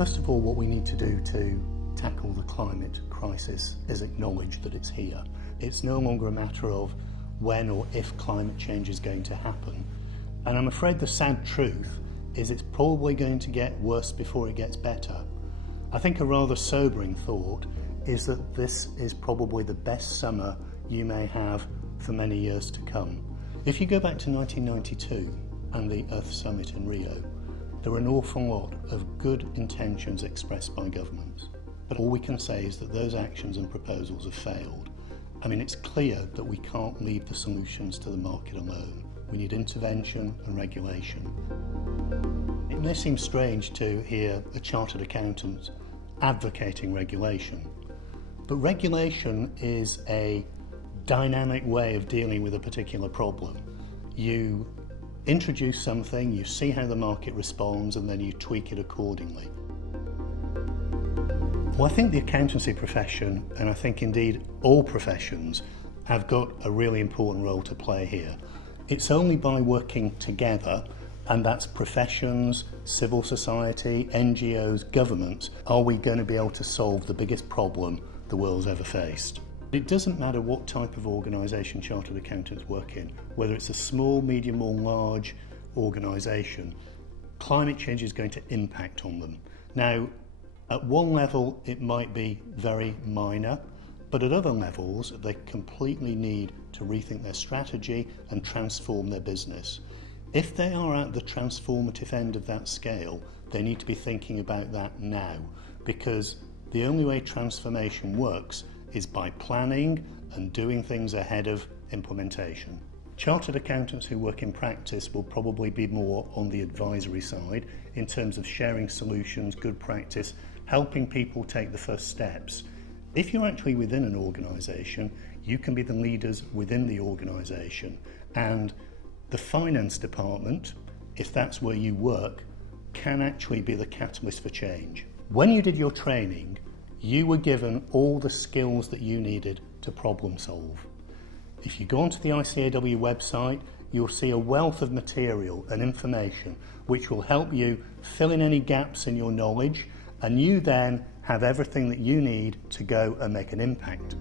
First of all, what we need to do to tackle the climate crisis is acknowledge that it's here. It's no longer a matter of when or if climate change is going to happen. And I'm afraid the sad truth is it's probably going to get worse before it gets better. I think a rather sobering thought is that this is probably the best summer you may have for many years to come. If you go back to 1992 and the Earth Summit in Rio, there were an awful lot of good intentions expressed by governments. But all we can say is that those actions and proposals have failed. I mean, it's clear that we can't leave the solutions to the market alone. We need intervention and regulation. It may seem strange to hear a chartered accountant advocating regulation, but regulation is a dynamic way of dealing with a particular problem. You introduce something, you see how the market responds, and then you tweak it accordingly. Well, I think the accountancy profession, and I think indeed all professions, have got a really important role to play here. It's only by working together, and that's professions, civil society, NGOs, governments, are we going to be able to solve the biggest problem the world's ever faced. It doesn't matter what type of organisation chartered accountants work in, whether it's a small, medium or large organisation, climate change is going to impact on them. Now, at one level it might be very minor, but at other levels they completely need to rethink their strategy and transform their business. If they are at the transformative end of that scale, they need to be thinking about that now, because the only way transformation works is by planning and doing things ahead of implementation. Chartered accountants who work in practice will probably be more on the advisory side in terms of sharing solutions, good practice, helping people take the first steps. If you're actually within an organisation, you can be the leaders within the organisation, and the finance department, if that's where you work, can actually be the catalyst for change. When you did your training, you were given all the skills that you needed to problem solve. If you go onto the ICAEW website, you'll see a wealth of material and information which will help you fill in any gaps in your knowledge, and you then have everything that you need to go and make an impact.